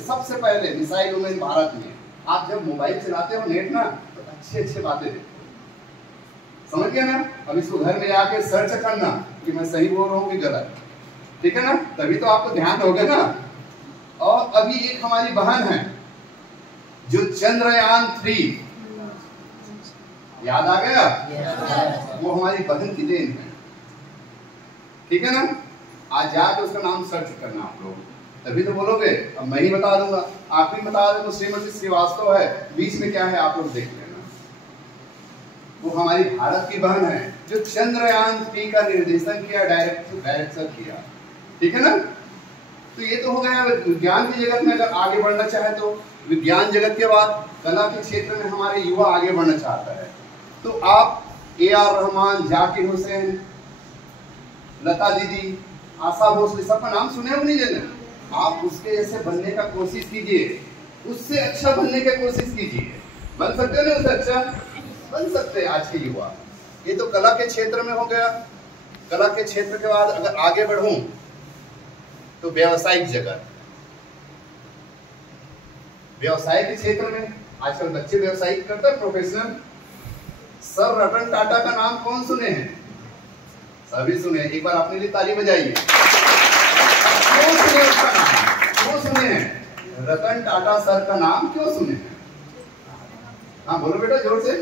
सबसे पहले missile women Bharat में। आप जब मोबाइल चलाते हो नेट ना, तो अच्छे अच्छे बातें देखो, समझ गया ना। अब इसको घर में आके सर्च करना कि मैं सही बोल रहा हूँ कि गलत, ठीक है ना, तभी तो आपको ध्यान होगा ना। और अभी एक हमारी बहन है जो चंद्रयान 3, याद आ गया, वो हमारी बहन की देन है, ठीक है ना। आज जाके उसका नाम सर्च करना आप लोग, तभी तो बोलोगे। अब मैं ही बता दूंगा, आप ही बता दो, श्रीमती श्रीवास्तव है, बीच में क्या है आप लोग देख लेना। वो हमारी भारत की बहन है जो चंद्रयान 3 का निर्देशन किया, डायरेक्टर किया, ठीक है ना। तो ये तो हो गया विज्ञान की जगत में। अगर आगे बढ़ना चाहे तो विज्ञान जगत के बाद कला के क्षेत्र में हमारे युवा आगे बढ़ना चाहता है, तो आप AR रहमान, जाकिर हुसैन, लता दीदी, आशा भोसले, सबका नाम सुने हो नहीं जाने, आप उसके जैसे बनने का कोशिश कीजिए, उससे अच्छा बनने की कोशिश कीजिए। बन सकते हो ना, उससे अच्छा बन सकते हैं आज के युवा। ये तो कला के क्षेत्र में हो गया। कला के क्षेत्र के बाद अगर आगे बढ़ूं तो व्यावसायिक जगत, व्यवसाय के क्षेत्र में आजकल बच्चे व्यवसायिक करते हैं, प्रोफेशनल। सर रतन टाटा का नाम कौन सुने हैं? सभी सुने। एक बार अपने लिए ताली बजाइए। क्यों सुने उसका नाम? क्यों सुने हैं रतन टाटा सर का नाम? क्यों सुने हैं? हाँ बोलो बेटा जोर से।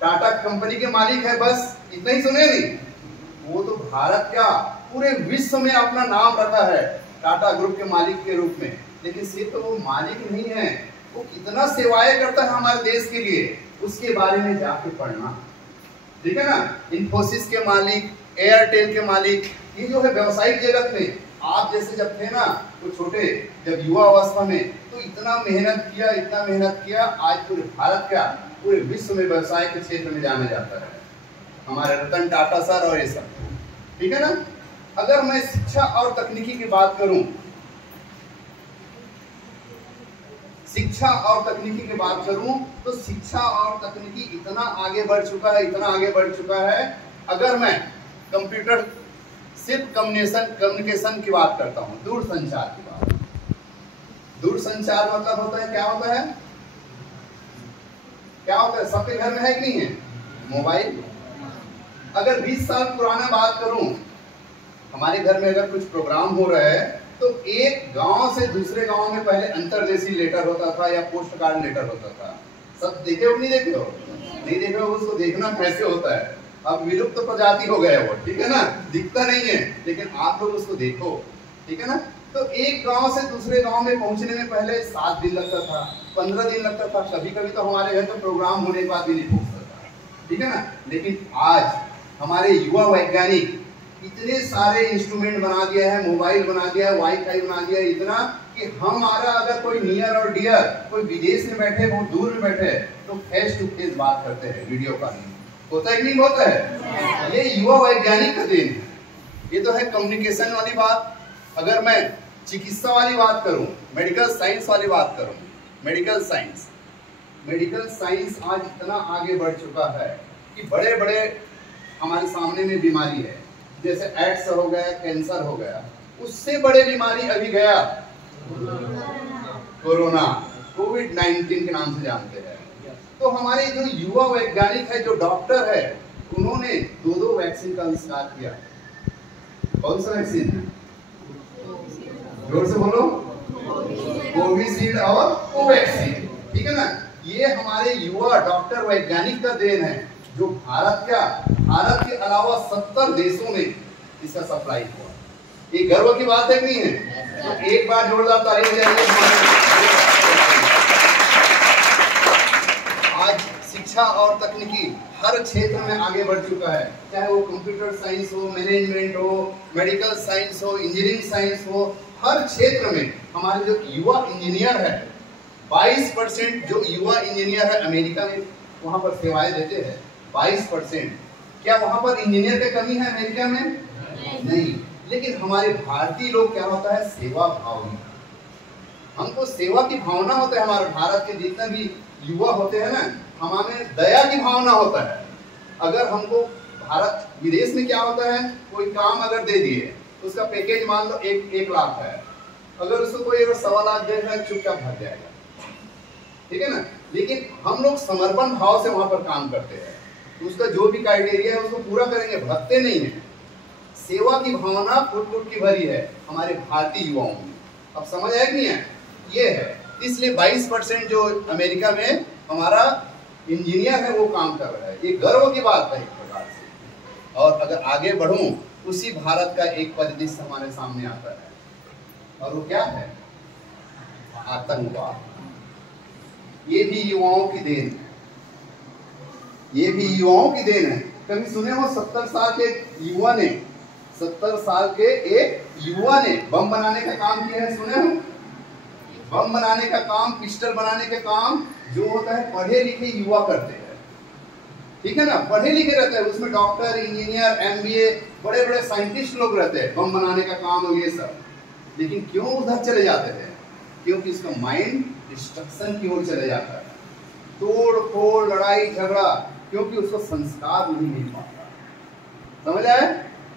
टाटा कंपनी के मालिक है, बस इतना ही सुने नहीं? वो तो भारत का पूरे विश्व में अपना नाम रखा है टाटा ग्रुप के मालिक के रूप में। लेकिन सिर्फ तो वो मालिक नहीं है, वो कितना सेवाएं करता है हमारे देश के लिए, उसके बारे में जाके पढ़ना, ठीक है ना। इन्फोसिस के मालिक, एयरटेल के मालिक, ये जो है व्यवसायिक जगत में, आप जैसे जब थे ना तो छोटे, जब युवा अवस्था में, तो इतना मेहनत किया, आज पूरे भारत का, पूरे विश्व में व्यवसाय के क्षेत्र में जाना जाता है हमारे रतन टाटा सर और ये सब, ठीक है ना। अगर मैं शिक्षा और तकनीकी की बात करूं, शिक्षा और तकनीकी की बात करूं तो शिक्षा और तकनीकी इतना आगे बढ़ चुका है। अगर मैं कंप्यूटर, सिर्फ कम्युनिकेशन की बात करता हूं, दूरसंचार की बात। दूरसंचार मतलब होता है, क्या होता है? सबके घर में है कि नहीं है मोबाइल? अगर 20 साल पुराना बात करूं, हमारे घर में अगर कुछ प्रोग्राम हो रहा है तो एक गांव से दूसरे गांव में पहले अंतरदेशीय लेटर होता था या पोस्ट कार्ड लेटर होता था। सब देखे हो नहीं देखे हो? नहीं देखे हो, उसको देखना कैसे होता है। अब विलुप्त तो प्रजाति हो गया वो, ठीक है ना, दिखता नहीं है, लेकिन आप लोग उसको देखो, ठीक है ना। तो एक गांव से दूसरे गांव में पहुंचने में पहले 7 दिन लगता था, 15 दिन लगता था, कभी कभी तो हमारे घर तो प्रोग्राम होने के बाद भी नहीं पहुंचता था, ठीक है ना। लेकिन आज हमारे युवा वैज्ञानिक इतने सारे इंस्ट्रूमेंट बना दिया है, मोबाइल बना दिया है, वाईफाई बना दिया है, इतना कि हमारा अगर कोई नियर और डियर, कोई विदेश में बैठे, बहुत दूर में बैठे, तो फेस टू फेस बात करते हैं, वीडियो कॉलिंग होता है कि नहीं होता है? ये युवा वैज्ञानिक का देन है। ये तो है कम्युनिकेशन वाली बात। अगर मैं चिकित्सा वाली बात करूं, मेडिकल साइंस वाली बात करूं, मेडिकल साइंस आज इतना आगे बढ़ चुका है कि बड़े बड़े हमारे सामने में बीमारी है, जैसे एड्स हो गया, कैंसर हो गया, उससे बड़े बीमारी अभी गया कोरोना, कोविड-19 के नाम से जानते हैं। तो हमारे जो युवा वैज्ञानिक है, जो डॉक्टर है, उन्होंने 2 वैक्सीन का आविष्कार किया। कौन सा वैक्सीन है? जोर से बोलो। कोविशील्ड और कोवैक्सीन, ठीक है ना। ये हमारे युवा डॉक्टर वैज्ञानिक का देन है, जो भारत के अलावा 70 देशों में इसका सप्लाई हुआ। ये गर्व की बात है कि नहीं है? तो एक बार जोरदार ताली बजाइए। आज शिक्षा और तकनीकी हर क्षेत्र में आगे बढ़ चुका है, चाहे वो कंप्यूटर साइंस हो, मैनेजमेंट हो, मेडिकल साइंस हो, इंजीनियरिंग साइंस हो, हर क्षेत्र में हमारे जो युवा इंजीनियर है, 22% जो युवा इंजीनियर है अमेरिका में, वहां पर सेवाएं देते हैं। 22%। क्या वहां पर इंजीनियर की कमी है अमेरिका में? नहीं। लेकिन हमारे भारतीय लोग क्या होता है, सेवा भावना, हमको सेवा की भावना होता है। हमारे भारत के जितने भी युवा होते हैं ना, हमें दया की भावना होता है। अगर हमको भारत, विदेश में क्या होता है, कोई काम अगर दे दिए, उसका पैकेज मान लो 1 लाख है, अगर उसको उसको कोई अगर 1.25 लाख देगा चुपचाप भाग जाएगा, ठीक है ना। लेकिन हम लोग समर्पण भाव से वहां पर काम करते हैं, तो उसका जो भी क्राइटेरिया है उसको पूरा करेंगे, भगते नहीं है। सेवा की भावना फूट की भरी है हमारे भारतीय युवाओं में। अब समझ आया कि नहीं है? ये है, इसलिए 22% जो अमेरिका में हमारा इंजीनियर है वो काम कर रहा है, ये गर्व की बात है एक प्रकार से। और अगर आगे बढ़ूं, उसी भारत का एक परिदृश्य हमारे सामने आता है, और वो क्या है? आतंकवाद। ये भी युवाओं की देन है, ये भी युवाओं की देन है। कभी सुने हो 70 साल के युवा ने, 70 साल के एक युवा ने बम बनाने का काम किया है? सुने हो? बम बनाने का काम, पिस्टल बनाने का काम जो होता है पढ़े लिखे युवा करते हैं, ठीक है ना। पढ़े लिखे रहते हैं, उसमें डॉक्टर, इंजीनियर, MBA, बड़े बड़े साइंटिस्ट लोग रहते हैं, बम बनाने का काम और ये सब। लेकिन क्यों उधर चले जाते हैं? क्योंकि उसका माइंड डिस्ट्रक्शन की ओर चले जाता है, तोड़ फोड़, लड़ाई झगड़ा, क्योंकि उसको संस्कार नहीं मिल पाता। समझ आए?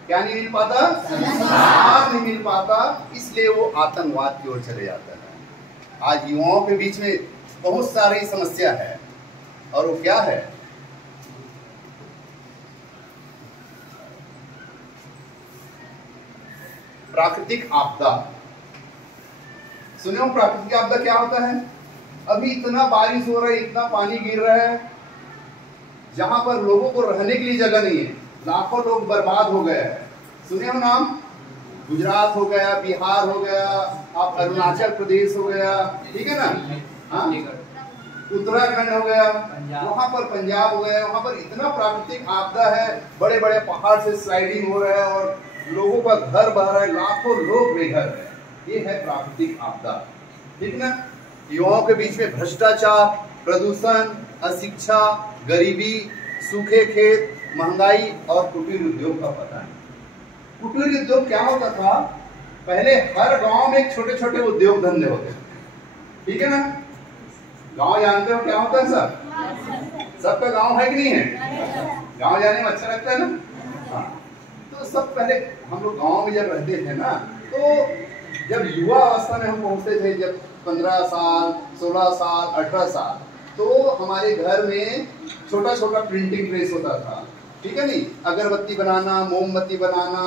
क्या नहीं मिल पाता? संस्कार नहीं मिल पाता, इसलिए वो आतंकवाद की ओर चले जाता है। आज युवाओं के बीच में बहुत सारी समस्या है, और वो क्या है? प्राकृतिक आपदा। सुने हो प्राकृतिक आपदा क्या होता है? अभी इतना बारिश हो रहा है, इतना पानी गिर रहा है, जहां पर लोगों को रहने के लिए जगह नहीं है, लाखों लोग बर्बाद हो गए हैं। सुने हो नाम? गुजरात हो गया, बिहार हो गया, आप अरुणाचल प्रदेश हो गया, ठीक है ना, हाँ, उत्तराखंड हो गया, वहां पर पंजाब हो गया, वहां पर इतना प्राकृतिक आपदा है, बड़े बड़े पहाड़ से स्लाइडिंग हो रहा है और लोगों का घर बह रहा है, लाखों लोग बेघर है। ये है प्राकृतिक आपदा, ठीक ना। युवाओं के बीच में भ्रष्टाचार, प्रदूषण, अशिक्षा, गरीबी, सूखे खेत, महंगाई और कुटीर उद्योग का पता है। कुटीर उद्योग क्या होता था? पहले हर गांव में छोटे छोटे उद्योग धंधे होते थे, ठीक है ना। गांव जानते हो क्या होता है सर? सबका गांव है कि नहीं है? गांव जाने में अच्छा लगता है ना। हाँ, तो सब पहले हम लोग गांव में जब रहते थे ना, तो जब युवा अवस्था में हम पहुंचते थे, जब 15 साल, 16 साल, 18 साल, तो हमारे घर में छोटा छोटा प्रिंटिंग प्रेस होता था, ठीक है नहीं। अगरबत्ती बनाना, मोमबत्ती बनाना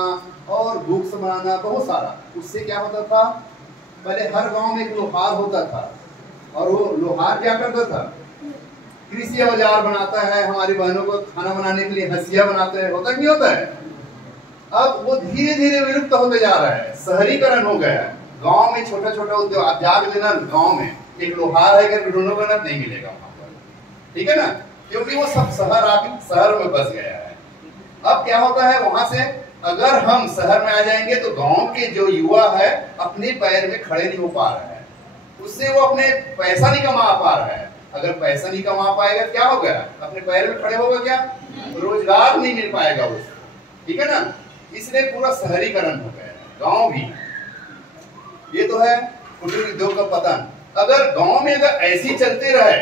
और बुक्स बनाना, बहुत सारा। उससे क्या होता था? पहले हर गांव में एक लोहार होता था, और वो लोहार क्या करता था? कृषि औजार बनाता है, हमारी बहनों को खाना बनाने के लिए हंसिया बनाते हैं, होता नहीं होता है। अब वो धीरे धीरे विलुप्त होते जा रहा है, शहरीकरण हो गया है। गांव में छोटा छोटा उद्योग, आप जाग लेना, गांव में एक लोहार है, अगर ढूंढोगे ना नहीं मिलेगा वहां पर, ठीक है ना, क्योंकि वो सब शहर में बस गया है। अब क्या होता है? वहां से अगर हम शहर में आ जाएंगे तो गांव के जो युवा है अपने पैर में खड़े नहीं हो पा रहा है, उससे वो अपने पैसा नहीं कमा पा रहा है। अगर पैसा नहीं कमा पाएगा क्या होगा? अपने पैर में खड़े होगा क्या? रोजगार नहीं मिल पाएगा उसको, ठीक है ना। इसलिए पूरा शहरीकरण हो गया है, गांव भी। ये तो है कुटीर उद्योग का पतन। अगर गांव में अगर ऐसी चलते रहे,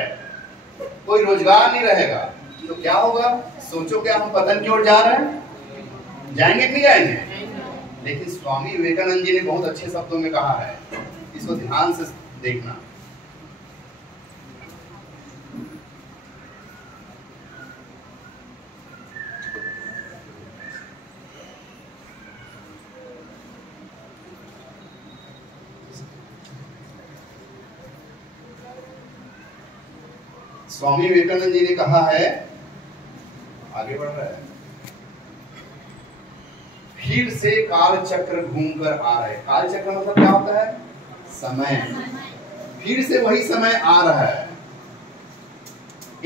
कोई रोजगार नहीं रहेगा, तो क्या होगा? सोचो, क्या हम पतन की ओर जा रहे हैं? जाएंगे कि नहीं जाएंगे? लेकिन स्वामी विवेकानंद जी ने बहुत अच्छे शब्दों में कहा है, इसको ध्यान से देखना। स्वामी विवेकानंद जी ने कहा है, आगे बढ़ रहा है, फिर से काल चक्र घूमकर आ रहे। काल चक्र मतलब क्या होता है? समय। फिर से वही समय आ रहा है,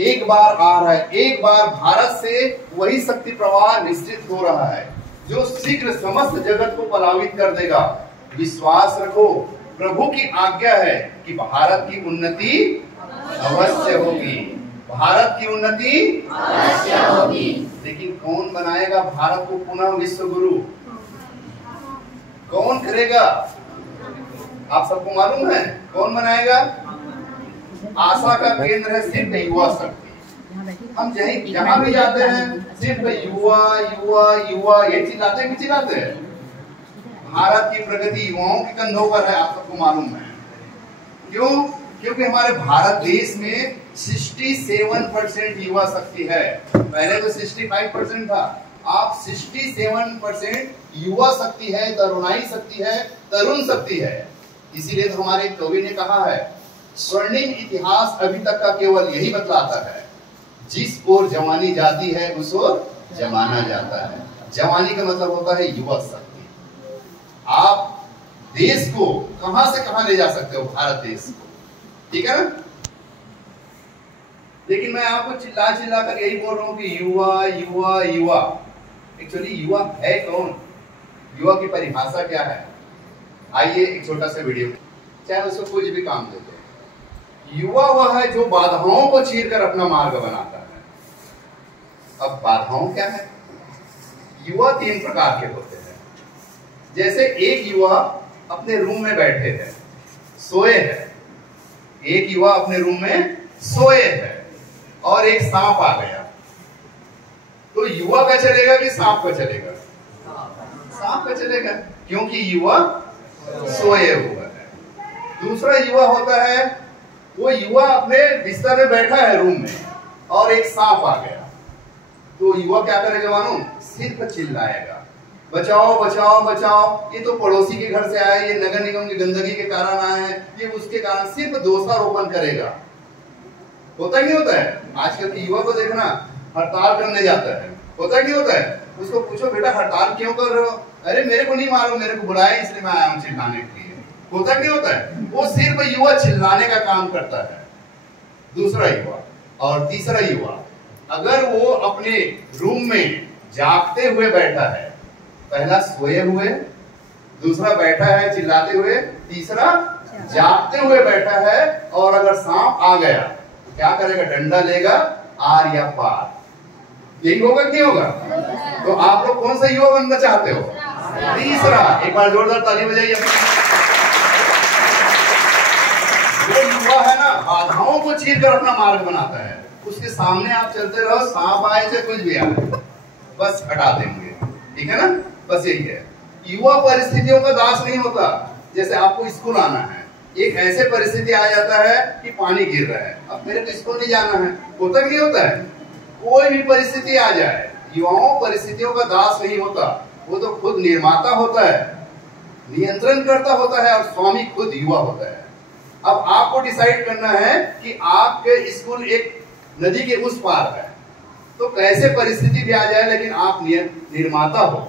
एक बार आ रहा है, एक बार भारत से वही शक्ति प्रवाह निश्चित हो रहा है जो शीघ्र समस्त जगत को पलावित कर देगा। विश्वास रखो, प्रभु की आज्ञा है कि भारत की उन्नति अवश्य होगी, भारत की उन्नति अवश्य होगी। लेकिन कौन बनाएगा भारत को पुनः विश्व गुरु? कौन करेगा? आप सबको मालूम है कौन बनाएगा? आशा का केंद्र है सिर्फ युवा शक्ति। हम जहां भी जाते हैं सिर्फ युवा युवा युवा, ये चिल्लाते हैं कि चिल्लाते हैं? भारत की प्रगति युवाओं के कंधों पर है, आप सबको मालूम है। क्यों? क्योंकि हमारे भारत देश में 67% युवा शक्ति है। पहले तो 65% था, आप 67% युवा शक्ति है, तरुणाई शक्ति है, तरुण शक्ति है। इसीलिए तो हमारे कवि ने कहा है, स्वर्णिम इतिहास अभी तक का केवल यही बतलाता है, जिस ओर जवानी जाती है उस ओर जमाना जाता है। जवानी का मतलब होता है युवा शक्ति। आप देश को कहां से कहां ले जा सकते हो, भारत देश को, ठीक है ना। लेकिन मैं आपको चिल्ला चिल्ला कर यही बोल रहा हूं कि युवा युवा युवा। एक्चुअली युवा है कौन, युवा की परिभाषा क्या है? आइए एक छोटा सा वीडियो, चाहे उसको कुछ भी काम देते हैं। युवा वह है जो बाधाओं को चीर कर अपना मार्ग बनाता है। अब बाधाओं क्या है? युवा 3 प्रकार के होते हैं। जैसे एक युवा अपने रूम में बैठे हैं, सोए हैं, एक युवा अपने रूम में सोए है और एक सांप आ गया, तो युवा का चलेगा कि सांप का चलेगा? सांप का चलेगा, क्योंकि युवा सोए हुआ है। दूसरा युवा होता है, वो युवा अपने बिस्तर में बैठा है रूम में और एक सांप आ गया, तो युवा क्या करेगा मानो? सिर्फ चिल्लाएगा, बचाओ बचाओ बचाओ, ये तो पड़ोसी के घर से आए, ये नगर निगम की गंदगी के कारण आए हैं, ये उसके कारण, सिर्फ दोषारोपण करेगा। होता नहीं होता है? आजकल के युवा को देखना, हड़ताल करने जाता है, होता नहीं होता है? उसको पूछो बेटा हड़ताल क्यों कर रहे हो? अरे मेरे को नहीं मालूम, मेरे को बुलाया इसलिए मैं आया हूँ चिल्लाने के लिए। होता नहीं होता है? वो सिर्फ युवा चिल्लाने का काम करता है, दूसरा युवा। और तीसरा युवा, अगर वो अपने रूम में जागते हुए बैठा है, पहला सोए हुए, दूसरा बैठा है चिल्लाते हुए, तीसरा जागते हुए बैठा है, और अगर सांप आ गया तो क्या करेगा? डंडा लेगा, आर या पार। यही होगा कि होगा? तो आप लोग कौन सा युवा बनना चाहते हो? तीसरा। एक बार जोरदार ताली बजाइए। जो युवा है ना, बाधाओं को चीर कर अपना मार्ग बनाता है, उसके सामने आप चलते रहो, सांप आए चाहे कुछ भी आए, बस हटा देंगे, ठीक है ना। बस यही है, युवा परिस्थितियों का दास नहीं होता। जैसे आपको स्कूल आना है, एक ऐसे परिस्थिति आ जाता है कि पानी गिर रहा है, अब मेरे को स्कूल नहीं जाना है, होता कि नहीं होता है? कोई भी परिस्थिति आ जाए, युवाओं परिस्थितियों का दास नहीं होता, वो तो खुद निर्माता होता है, नियंत्रण करता होता है, और स्वामी खुद युवा होता है। अब आपको डिसाइड करना है कि आपके स्कूल एक नदी के उस पार है, तो कैसे परिस्थिति भी आ जाए, लेकिन आप निर्माता हो,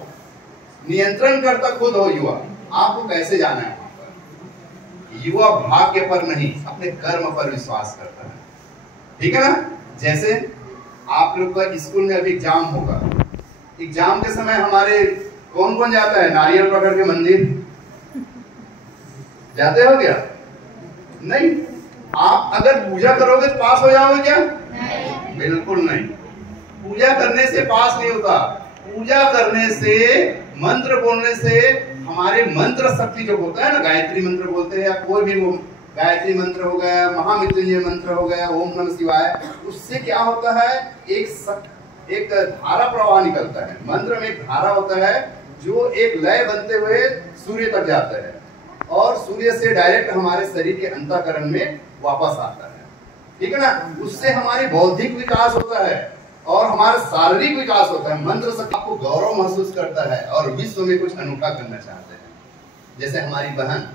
नियंत्रण करता खुद हो युवा, आपको कैसे जाना है वहां पर? युवा भाग्य पर नहीं, अपने कर्म पर विश्वास करता है, ठीक है ना। जैसे आप लोग का स्कूल में अभी एग्जाम होगा, एग्जाम के समय हमारे कौन कौन जाता है नारियल पकड़ के मंदिर? जाते हो क्या? नहीं। आप अगर पूजा करोगे तो पास हो जाओगे क्या? नहीं। बिल्कुल नहीं। पूजा करने से पास नहीं होता, पूजा करने से, मंत्र बोलने से, हमारे मंत्र शक्ति जो होता है ना, गायत्री मंत्र बोलते हैं, या कोई भी वो गायत्री मंत्र हो गया, महामृत्युंजय मंत्र हो गया, ओम नमः शिवाय, उससे क्या होता है? एक धारा प्रवाह निकलता है। मंत्र में एक धारा होता है जो एक लय बनते हुए सूर्य तक जाता है, और सूर्य से डायरेक्ट हमारे शरीर के अंतःकरण में वापस आता है, ठीक है ना। उससे हमारी बौद्धिक विकास होता है और हमारा शारीरिक विकास होता है। मंत्र से आपको गौरव महसूस करता है और विश्व में कुछ अनूठा करना चाहते हैं। जैसे हमारी बहन